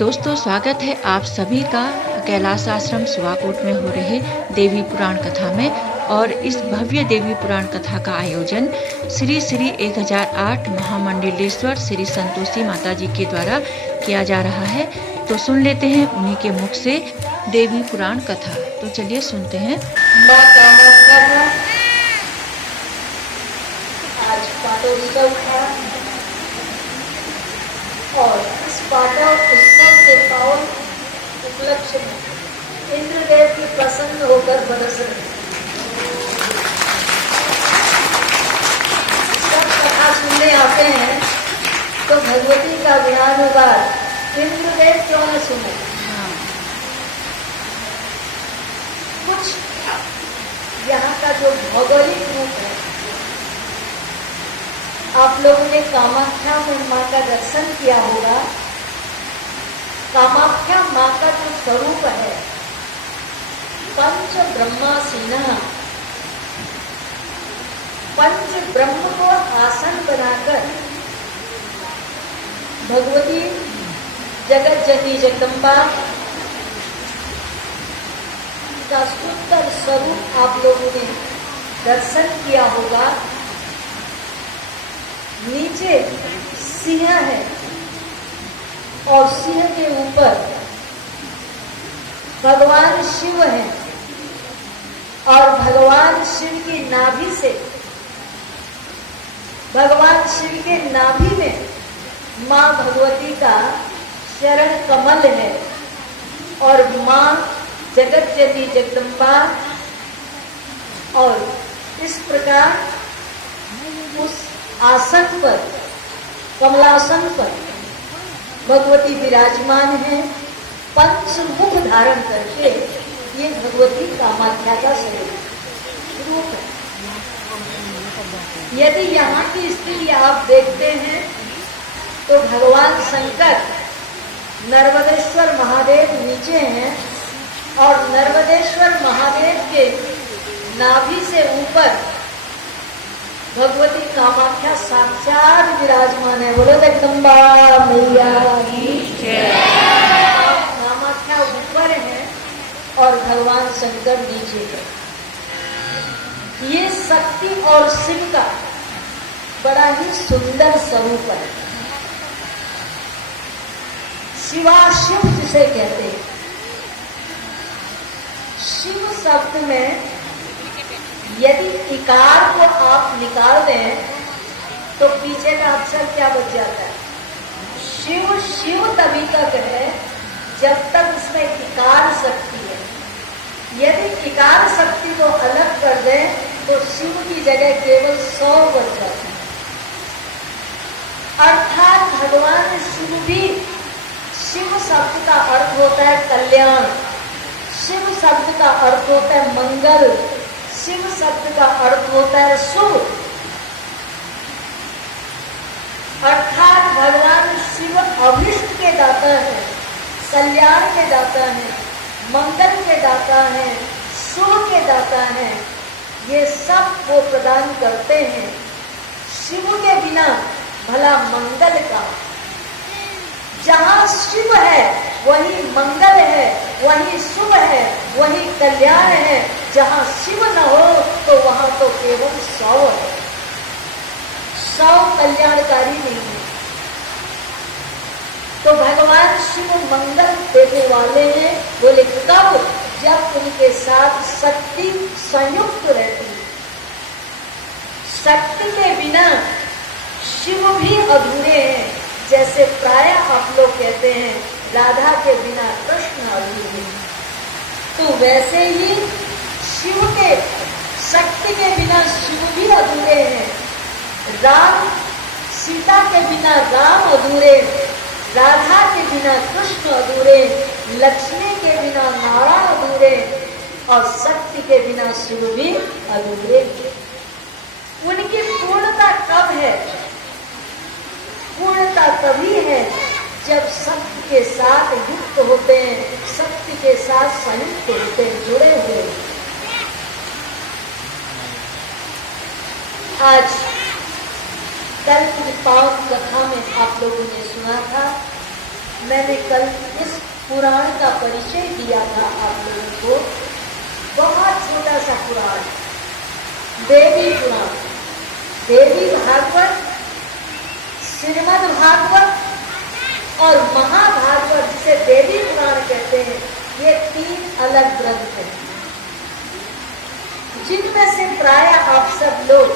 दोस्तों, स्वागत है आप सभी का कैलाश आश्रम सुवाकोट में हो रहे देवी पुराण कथा में। और इस भव्य देवी पुराण कथा का आयोजन श्री श्री 1008 महामंडलेश्वर श्री संतोषी माता जी के द्वारा किया जा रहा है। तो सुन लेते हैं उन्हीं के मुख से देवी पुराण कथा। तो चलिए सुनते हैं। आज पाटोत्सव था और इस पाटोत्सव के पावन उपलक्ष्य में इंद्रदेव की प्रसन्न होकर बरस रहे। सब कथा सुनने आते हैं तो भगवती का गुणानुगान इंद्रदेव क्यों न सुने। कुछ यहाँ का जो भौगोलिक रूप है, आप लोगों ने कामाख्या में माँ का दर्शन किया होगा। कामाख्या माँ का जो स्वरूप है, पंच ब्रह्मासीना, पंच ब्रह्म को आसन बनाकर भगवती जगत जननी जगदम्बा का सुंदर स्वरूप आप लोगों ने दर्शन किया होगा। नीचे सिंह है और सिंह के ऊपर भगवान शिव है और भगवान शिव की नाभि से, भगवान शिव के नाभि में माँ भगवती का चरण कमल है और माँ जगत जननी जगदम्बा। और इस प्रकार उस आसन पर, कमलासन पर भगवती विराजमान है। पंचमुख धारण करके ये भगवती कामाख्या का स्वरूप है। यदि यहाँ की स्थिति आप देखते हैं तो भगवान शंकर नर्मदेश्वर महादेव नीचे हैं और नर्मदेश्वर महादेव के नाभि से ऊपर भगवती कामाख्या साक्षात विराजमान है। बोलो जगदम्बा मैया की जय। कामाख्या ऊपर है और भगवान शंकर नीचे है। ये शक्ति और शिव का बड़ा ही सुंदर स्वरूप है। शिवाशिव जिसे कहते हैं। शिव शब्द में यदि इकार को आप निकाल दें तो पीछे का अक्षर क्या बच जाता है? शिव शिव तभी तक है जब तक उसमें इकार शक्ति है। यदि इकार शक्ति को अलग कर दें तो शिव की जगह केवल 100 बच जाती है। अर्थात भगवान शिव भी, शिव शब्द का अर्थ होता है कल्याण, शिव शब्द का अर्थ होता है मंगल, शिव शब्द का अर्थ होता है शुभ। अर्थात भगवान शिव अभिष्ट के दाता है, कल्याण के दाता है, मंगल के दाता है, शुभ के दाता है। ये सब वो प्रदान करते हैं। शिव के बिना भला मंगल का। जहाँ शिव है वही मंगल है, वही शुभ है, वही कल्याण है। जहाँ शिव न हो तो वहां तो केवल 100 है। 100 कल्याणकारी नहीं है। तो भगवान शिव मंगल देने वाले हैं। बोले कब? जब उनके साथ शक्ति संयुक्त रहती है। शक्ति के बिना शिव भी अधूरे हैं। जैसे प्राय आप लोग कहते हैं राधा के बिना कृष्ण अधूरे हैं, तो वैसे ही शिव के, शक्ति के बिना शिव भी अधूरे हैं। राम, सीता के बिना राम अधूरे, राधा के बिना कृष्ण अधूरे, लक्ष्मी के बिना नारायण अधूरे और शक्ति के बिना शिव भी अधूरे। उनकी पूर्णता कब है? पूर्णता तभी है जब शक्ति के साथ युक्त होते हैं, शक्ति के साथ संयुक्त होते हैं, जुड़े हुए। आज कल की पावन कथा में आप लोगों ने सुना था मैंने कल इस पुराण का परिचय दिया था आप लोगों को। बहुत छोटा सा पुराण, देवी पुराण, देवी भागवत, श्रीमद् भागवत और महाभागवत, जिसे देवी पुराण कहते हैं, ये 3 अलग ग्रंथ हैं, जिनमें से प्राय आप सब लोग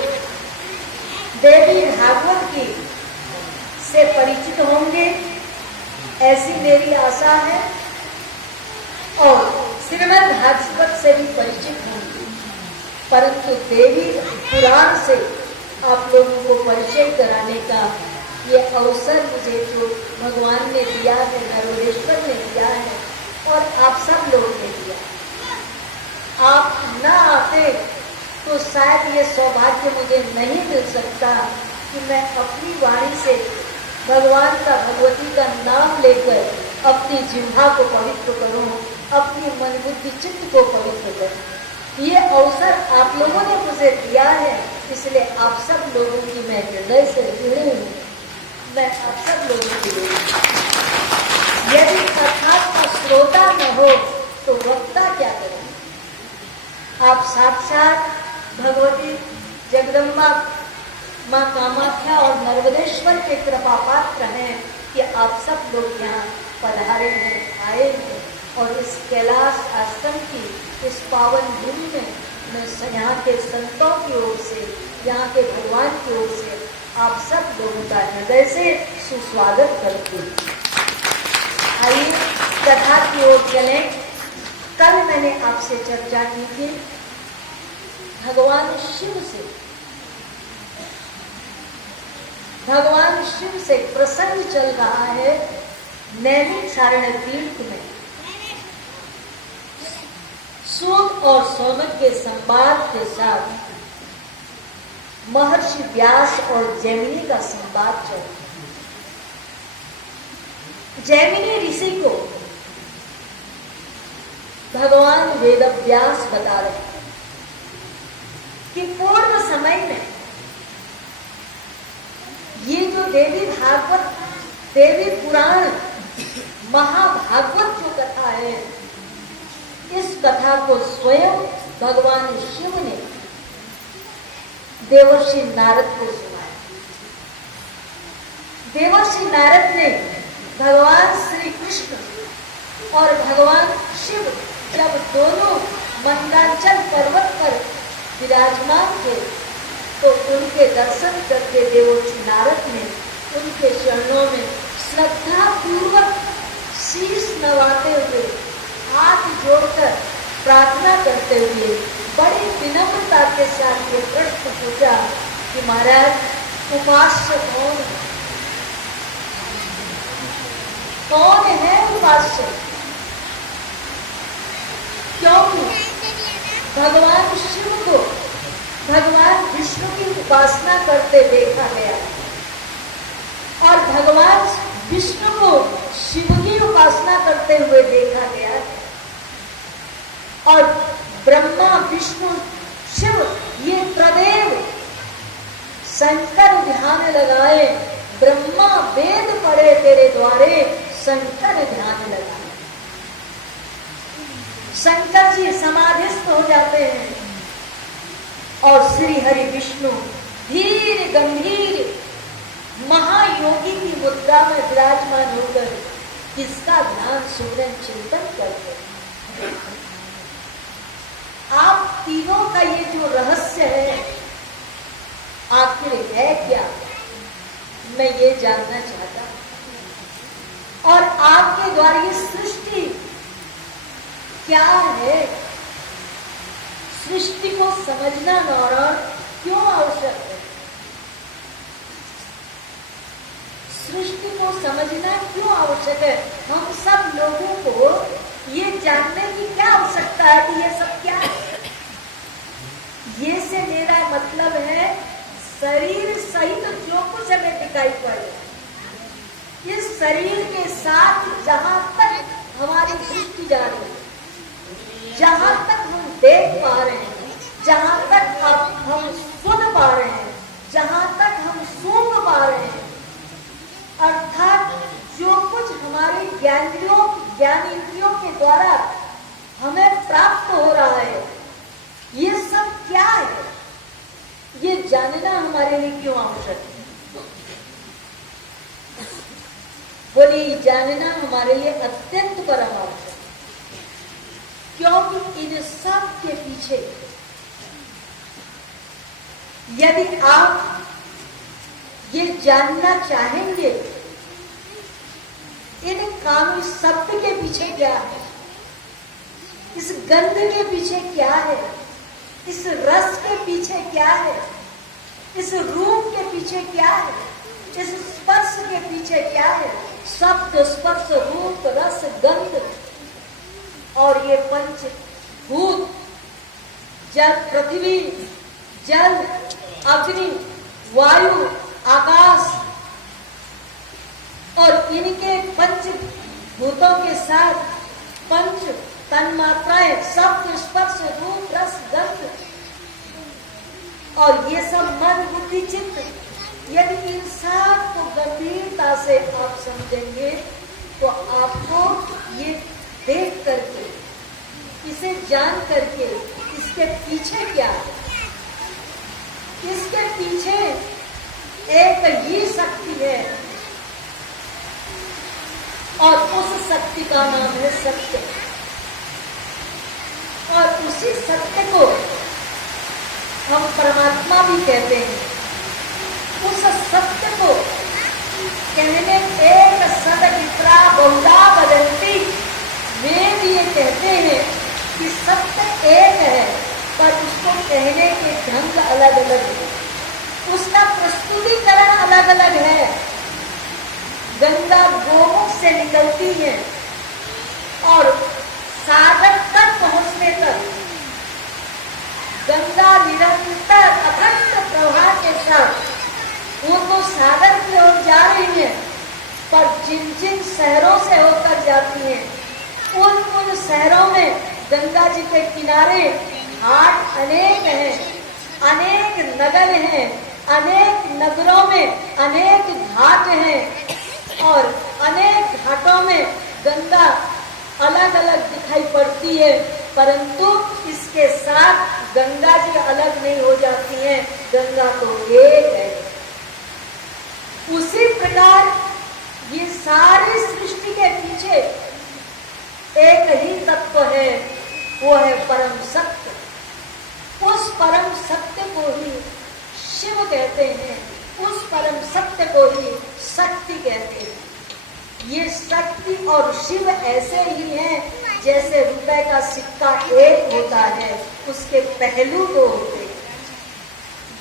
देवी भागवत की से परिचित होंगे, ऐसी मेरी आशा है, और श्रीमद् भागवत से भी परिचित होंगे। परंतु देवी पुराण से आप लोगों को परिचय कराने का ये अवसर मुझे जो भगवान ने दिया है, नरोदेश्वर ने दिया है और आप सब लोगों ने दिया। आप न आते तो शायद ये सौभाग्य मुझे नहीं मिल सकता कि मैं अपनी वाणी से भगवान का, भगवती का नाम लेकर अपनी जिह्वा को पवित्र करूं, अपनी मन बुद्धि चित्त को पवित्र करूं। ये अवसर आप लोगों ने मुझे दिया है, इसलिए आप सब लोगों की मैं हृदय से ऋणी हूँ। मैं आप सब लोगों की ऋणी हूँ। यदि कथा का श्रोता न हो तो वक्ता क्या करे? आप साक्षात भगवती जगदम्बा माँ कामाख्या और नर्मदेश्वर के कृपा पात्र हैं कि आप सब लोग यहाँ पधारे हैं, आए हैं, और इस कैलाश आश्रम की इस पावन भूमि में मैं यहाँ के संतों की ओर से, यहाँ के भगवान की ओर से आप सब लोगों का हृदय से सुस्वागत करती हूँ। आइए कथा की ओर चलें। कल मैंने आपसे चर्चा की थी भगवान शिव से। भगवान शिव से प्रसंग चल रहा है नैमिषारण्य तीर्थ में। सूत और सौनक के संवाद के साथ महर्षि व्यास और जैमिनी का संवाद चल रहा है। जैमिनी ऋषि को भगवान वेदव्यास बता रहे हैं कि पूर्व समय में ये जो देवी भागवत, देवी पुराण, महाभागवत जो कथा है, इस कथा को स्वयं भगवान शिव ने देवर्षि नारद को सुनाया। देवर्षि नारद ने भगवान श्री कृष्ण और भगवान शिव जब दोनों मंदांचल पर्वत पर विराजमान थे तो उनके दर्शन करके देवर्षि नारद ने उनके चरणों में श्रद्धा पूर्वक शीश नवाते हुए, हाथ जोड़कर प्रार्थना करते हुए बड़ी विनम्रता के साथ ये प्रश्न पूछा कि महाराज उपास्य कौन है? कौन है उपास्य? क्योंकि भगवान शिव को भगवान विष्णु की उपासना करते देखा गया और भगवान विष्णु को शिव की उपासना करते हुए देखा गया, और ब्रह्मा विष्णु शिव ये त्रिदेव शंकर ध्यान लगाए, ब्रह्मा वेद पढ़े तेरे द्वारे, शंकर ध्यान लगाए। शंकर जी समाधिस्थ हो जाते हैं और श्री हरि विष्णु धीर गंभीर महायोगी की मुद्रा में विराजमान होकर किसका ध्यान सुमरन चिंतन करते हैं। आप तीनों का ये जो रहस्य है आखिर है क्या, मैं ये जानना चाहता हूं। और आपके द्वारा ये सृष्टि क्या है, सृष्टि को समझना नारायण क्यों आवश्यक है? सृष्टि को समझना क्यों आवश्यक है? हम सब लोगों को ये जानने की क्या आवश्यकता है कि ये सब क्या है? ये से मेरा मतलब है शरीर सहित जो कुछ हमें दिखाई पड़े, इस शरीर के साथ जहां तक हमारी दृष्टि जा रही है, जहां तक हम देख पा रहे हैं, जहां तक हम सुन पा रहे हैं, जहां तक हम सूंघ पा रहे हैं, अर्थात जो कुछ हमारे हमारी ज्ञान इंद्रियों के द्वारा हमें प्राप्त हो रहा है, ये सब क्या है, ये जानना हमारे लिए क्यों आवश्यक है? बोलिए, जानना हमारे लिए अत्यंत परम आवश्यक है, क्योंकि इन सब के पीछे यदि आप ये जानना चाहेंगे इन कानूनी शब्द के पीछे क्या है, इस गंध के पीछे क्या है, इस रस के पीछे क्या है, इस रूप के पीछे क्या है, इस स्पर्श के पीछे क्या है, शब्द स्पर्श रूप रस गंध और ये पंचभूत जल पृथ्वी जल अग्नि वायु आकाश और इनके पंच भूतों के साथ पंच तन्मात्राएं शब्द स्पर्श रूप रस गंध और ये सब मन बुद्धि चित्त, यदि इन सब को गंभीरता से आप समझेंगे तो आपको ये देख करके, इसे जान करके इसके पीछे क्या है, इसके पीछे एक ही शक्ति है और उस शक्ति का नाम है सत्य। और उसी सत्य को हम परमात्मा भी कहते हैं। उस सत्य को कहने एक सदविप्रा बहुधा वदन्ति में भी ये कहते हैं कि सत्य एक है, पर उसको कहने के ढंग अलग अलग है, उसका प्रस्तुतिकरण अलग अलग है। गंगा गोमुख से निकलती है और सागर तक पहुंचने तक गंगा निरंतर अखंड प्रवाह के साथ वो तो सागर की ओर जा रही है, पर जिन जिन शहरों से होकर जाती है उन उन शहरों में गंगा जी के किनारे घाट अनेक हैं, अनेक नगर हैं, अनेक नगरों में अनेक घाट हैं और अनेक घाटों में गंगा अलग अलग दिखाई पड़ती है, परंतु इसके साथ गंगा जी अलग नहीं हो जाती हैं, गंगा तो एक है। उसी प्रकार ये सारी सृष्टि के पीछे एक ही तत्व है, वो है परम सत्य। उस परम सत्य को ही शिव कहते हैं, उस परम सत्य को ही शक्ति कहते हैं। ये शक्ति और शिव ऐसे ही हैं जैसे रुपए का सिक्का एक होता है, उसके पहलू दो होते हैं।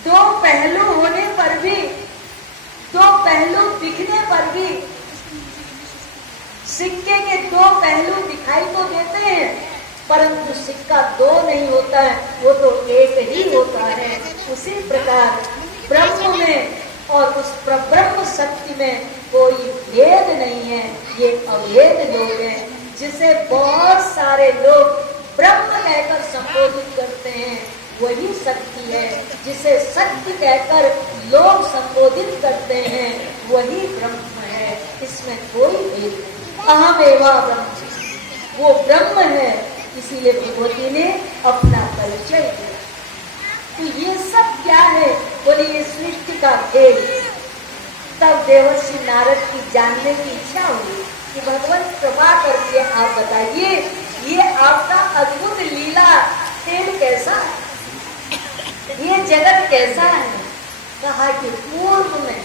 दो पहलू होने पर भी, दो पहलू दिखने पर भी, सिक्के के दो पहलू दिखाई तो देते हैं, परंतु सिक्का दो नहीं होता है, वो तो एक ही होता है। उसी प्रकार ब्रह्म में और उस ब्रह्म शक्ति में कोई भेद नहीं है, ये अभेद योग है, जिसे बहुत सारे लोग ब्रह्म कहकर संबोधित करते हैं, वही शक्ति है। जिसे शक्ति कहकर लोग संबोधित करते हैं, वही ब्रह्म है, इसमें कोई भेद नहीं। अहमेवा ब्रह्म, वो ब्रह्म है, इसीलिए भगवती ने अपना परिचय दिया। तो ये सब क्या है? बोले ये सृष्टि का खेल। तब देवर्षि नारद की जानने की इच्छा हुई कि भगवान कृपा करके आप बताइए, ये आपका अद्भुत लीला खेल कैसा है, ये जगत कैसा है? कहा कि पूर्व में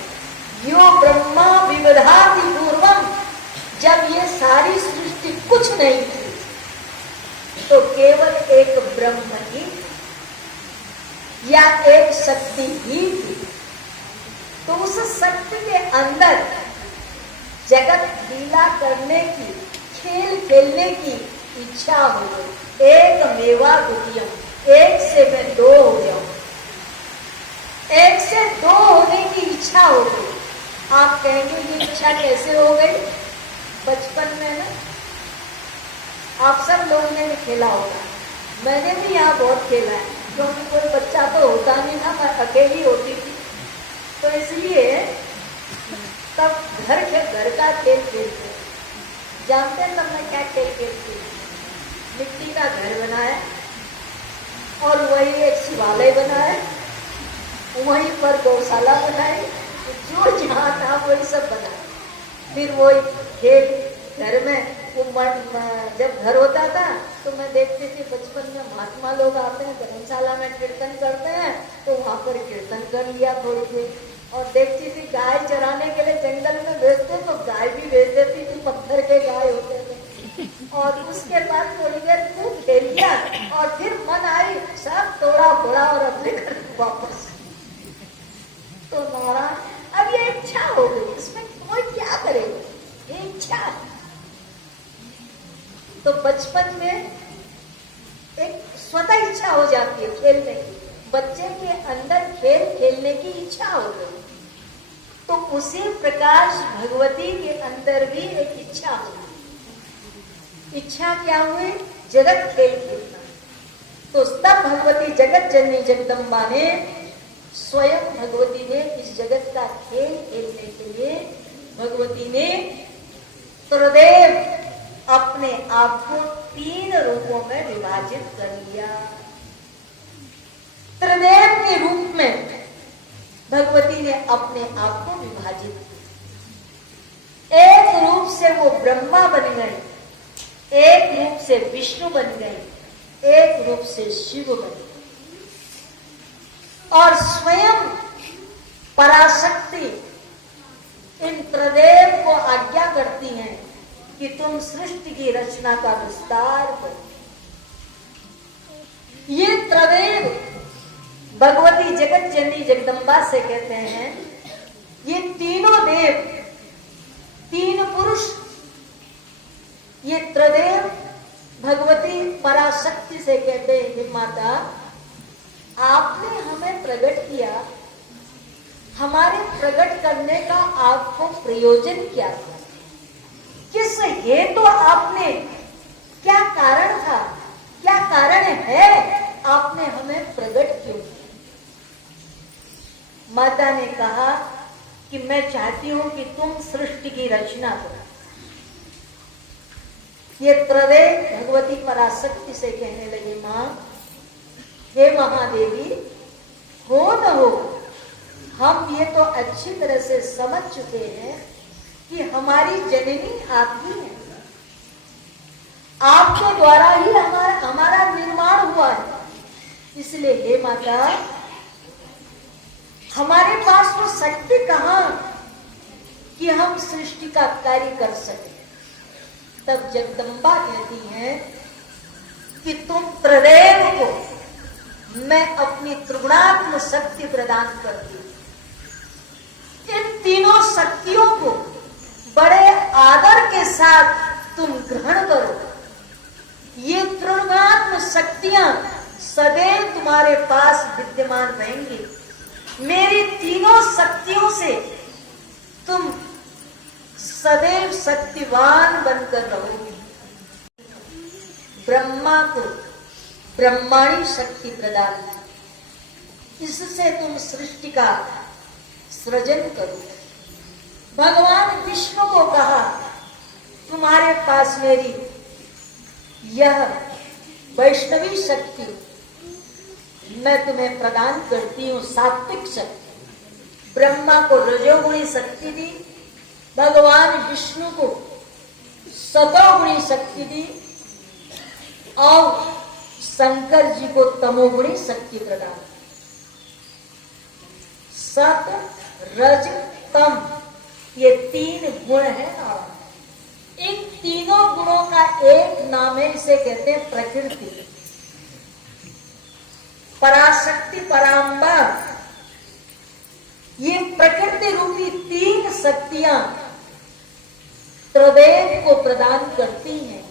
यो ब्रह्मा विविधाति पूर्वम, जब ये सारी सृष्टि कुछ नहीं थी तो केवल एक ब्रह्म ही या एक शक्ति ही थी। तो उस शक्ति के अंदर जगत लीला करने की, खेल खेलने की इच्छा हो गई। एक मेवा द्वितीयम, एक से मैं दो हो जाऊं, एक से दो होने की इच्छा हो गई। आप कहेंगे ये इच्छा कैसे हो गई? बचपन में ना आप सब लोगों ने भी खेला होगा, मैंने भी यहाँ बहुत खेला है, क्योंकि कोई बच्चा तो होता नहीं था, मैं अकेली होती थी, तो इसलिए तब घर का खेल खेलते। जानते हैं तब मैं क्या खेल खेलती हूँ? मिट्टी का घर बनाया और वही एक शिवालय बनाया, वहीं पर गौशाला बनाई, जो जहाँ था वही सब बनाया। फिर वही खेल घर में वो जब घर होता था तो मैं देखती थी बचपन में महात्मा लोग आते हैं धर्मशाला में कीर्तन करते हैं, तो वहाँ पर कीर्तन कर लिया थोड़ी देर। और देखती थी गाय चराने के लिए जंगल में भेजते तो गाय भी भेज देती थी, पत्थर के गाय होते थे। और उसके बाद थोड़ी देर खूब खेल लिया और फिर मन आई सब तोड़ा फोड़ा और अपने घर वापस। तो नारायण अब ये इच्छा हो गई, इसमें कोई क्या करेगा, ये इच्छा है। तो बचपन में एक स्वतः इच्छा हो जाती है खेलने की, बच्चे के अंदर खेल खेलने की इच्छा हो गई। तो उसी प्रकार भगवती के अंदर भी एक इच्छा हुई। इच्छा क्या हुई? जगत खेल खेलना। तो तब भगवती जगत जननी जगदम्बा ने स्वयं भगवती ने इस जगत का खेल खेलने के लिए भगवती ने त्रिदेव अपने आप को 3 रूपों में विभाजित कर लिया। त्रिदेव के रूप में भगवती ने अपने आप को विभाजित किया। एक रूप से वो ब्रह्मा बन गई, एक रूप से विष्णु बन गई, एक रूप से शिव बन गई। और स्वयं पराशक्ति इन त्रिदेव को आज्ञा करती हैं कि तुम सृष्टि की रचना का विस्तार करो। ये त्रिदेव भगवती जगत जननी जगदम्बा से कहते हैं, ये तीनों देव, 3 पुरुष, ये त्रिदेव भगवती पराशक्ति से कहते हैं कि माता आपने हमें प्रकट किया, हमारे प्रकट करने का आपको प्रयोजन क्या था? किस हेतु आपने, क्या कारण था, क्या कारण है आपने हमें प्रकट क्यों किया? माता ने कहा कि मैं चाहती हूं कि तुम सृष्टि की रचना करो। ये त्रिदेव भगवती पराशक्ति से कहने लगे, मां हे महादेवी, हो न हो हम ये तो अच्छी तरह से समझ चुके हैं कि हमारी जननी आप ही है, आपके द्वारा ही हमारा निर्माण हुआ है। इसलिए हे माता, हमारे पास तो शक्ति कहां कि हम सृष्टि का कार्य कर सके। तब जगदम्बा कहती हैं कि तुम त्रिदेव को मैं अपनी त्रिगुणात्म शक्ति प्रदान करती हूं। इन तीनों शक्तियों को बड़े आदर के साथ तुम ग्रहण करो। ये त्रिगुणात्म शक्तियां सदैव तुम्हारे पास विद्यमान रहेंगी। मेरी तीनों शक्तियों से तुम सदैव शक्तिवान बनकर रहोगी। ब्रह्मा को ब्रह्माणी शक्ति प्रदान की, इससे तुम सृष्टि का सृजन करो। भगवान विष्णु को कहा, तुम्हारे पास मेरी यह वैष्णवी शक्ति मैं तुम्हें प्रदान करती हूँ, सात्विक शक्ति। ब्रह्मा को रजोगुणी शक्ति दी, भगवान विष्णु को सतोगुणी शक्ति दी और शंकर जी को तमोगुणी शक्ति प्रदान। सत रज तम ये 3 गुण है और इन तीनों गुणों का एक नाम है, इसे कहते हैं प्रकृति। पराशक्ति पराम्बा, ये प्रकृति रूपी 3 शक्तियां त्रिदेव को प्रदान करती हैं।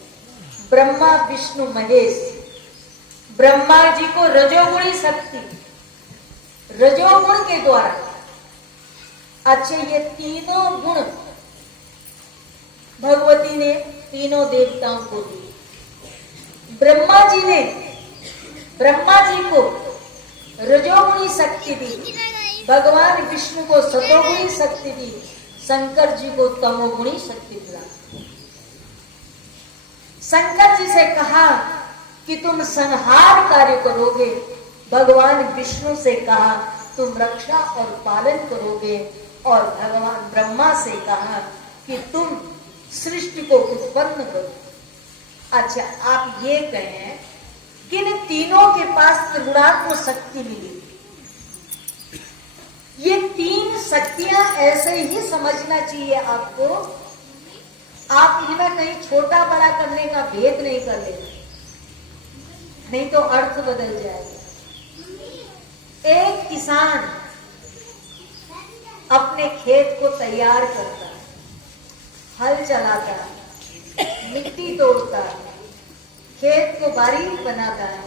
ब्रह्मा विष्णु महेश। ब्रह्मा जी को रजोगुणी शक्ति, रजोगुण के द्वारा। अच्छे, ये तीनों गुण भगवती ने तीनों देवताओं को दिए। ब्रह्मा जी को रजोगुणी शक्ति दी, भगवान विष्णु को सतोगुणी शक्ति दी, शंकर जी को तमोगुणी शक्ति प्रदान। शंकर जी से कहा कि तुम संहार कार्य करोगे, भगवान विष्णु से कहा तुम रक्षा और पालन करोगे, और भगवान ब्रह्मा से कहा कि तुम सृष्टि को उत्पन्न करो। अच्छा, आप ये कहें कि इन तीनों के पास त्रिगुणात्मक शक्ति मिली। ये तीन शक्तियां ऐसे ही समझना चाहिए आपको। आप इनमें कहीं छोटा बड़ा करने का भेद नहीं कर लेना, नहीं तो अर्थ बदल जाएगा। एक किसान अपने खेत को तैयार करता है, हल चलाता है, मिट्टी तोड़ता है, खेत को बारीक बनाता है,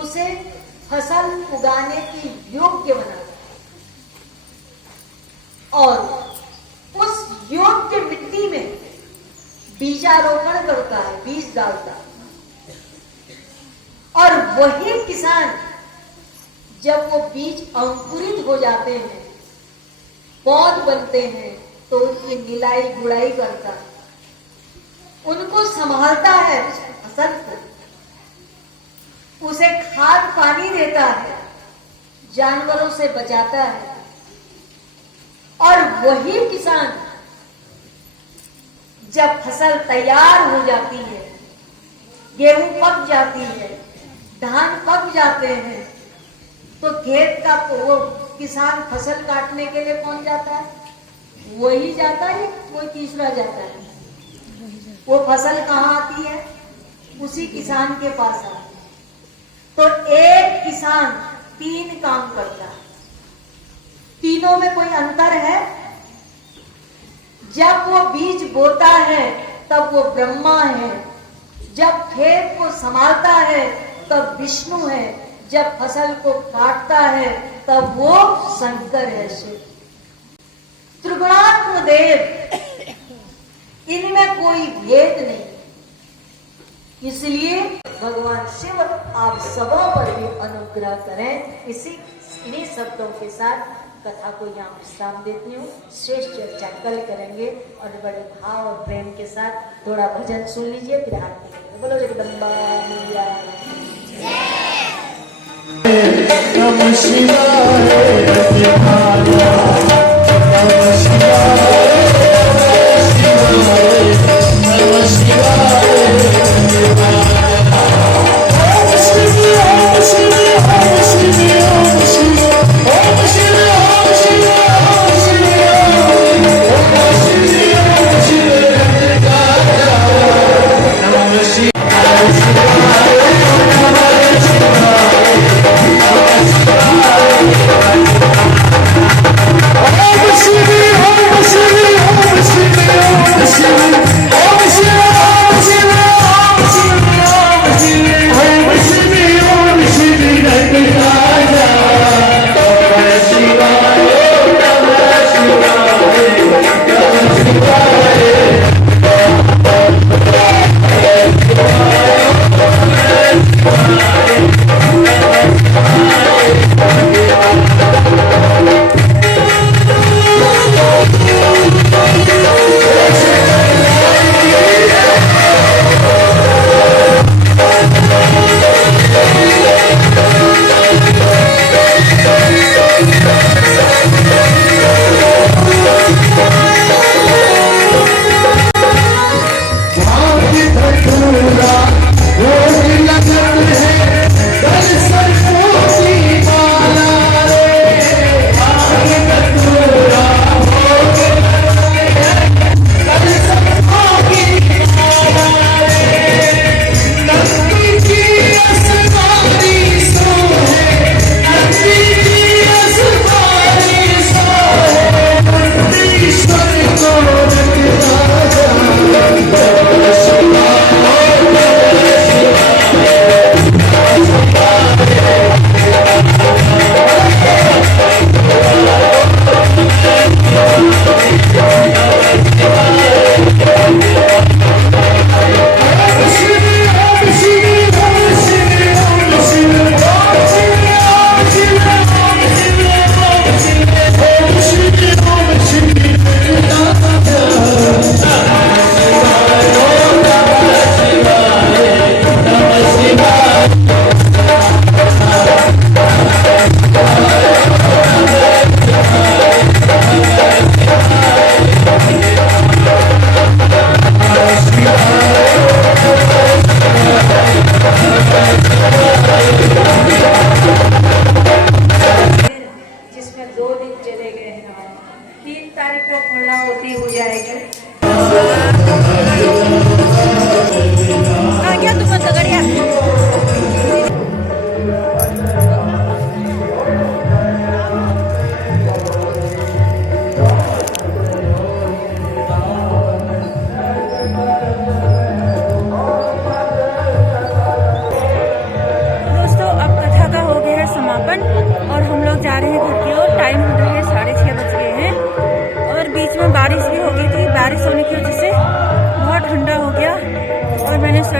उसे फसल उगाने की योग्य बनाता है, और उस योग्य मिट्टी में बीजारोपण करता है, बीज डालता है। और वही किसान जब वो बीज अंकुरित हो जाते हैं, पौध बनते हैं, तो उनकी निलाई गुड़ाई करता है, उनको संभालता है, उस फसल को, उसे खाद पानी देता है, जानवरों से बचाता है। और वही किसान जब फसल तैयार हो जाती है, गेहूं पक जाती है, धान पक जाते हैं, तो खेत का वो किसान फसल काटने के लिए कौन जाता है? वही जाता है, कोई तीसरा जाता है? वो फसल कहाँ आती है? उसी किसान के पास आती है। तो एक किसान तीन काम करता है। तीनों में कोई अंतर है? जब वो बीज बोता है तब वो ब्रह्मा है, जब खेत को संभालता है तब विष्णु है, जब फसल को काटता है तब वो शंकर है, शिव। त्रिगुणात्म देव, इनमें कोई भेद नहीं। इसलिए भगवान शिव आप सबों पर भी अनुग्रह करें। इन्हीं शब्दों के साथ कथा को यहाँ विश्राम देती हूँ। शेष चर्चा कल करेंगे, और बड़े भाव और प्रेम के साथ थोड़ा भजन सुन लीजिए, फिर आरती करेंगे। बोलो जगदम्बा मैया। नमः शिवाय, नमः शिवाय।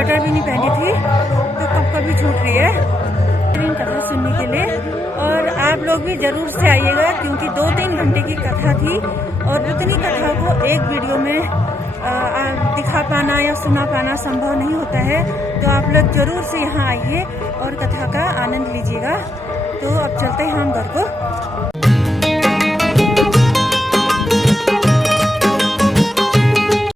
स्वेटर भी नहीं पहनी थी, तो कब कभी छूट रही है कथा सुनने के लिए। और आप लोग भी जरूर से आइएगा, क्योंकि 2-3 घंटे की कथा थी और उतनी कथा को एक वीडियो में दिखा पाना या सुना पाना संभव नहीं होता है। तो आप लोग जरूर से यहाँ आइए और कथा का आनंद लीजिएगा। तो अब चलते हैं हम घर को।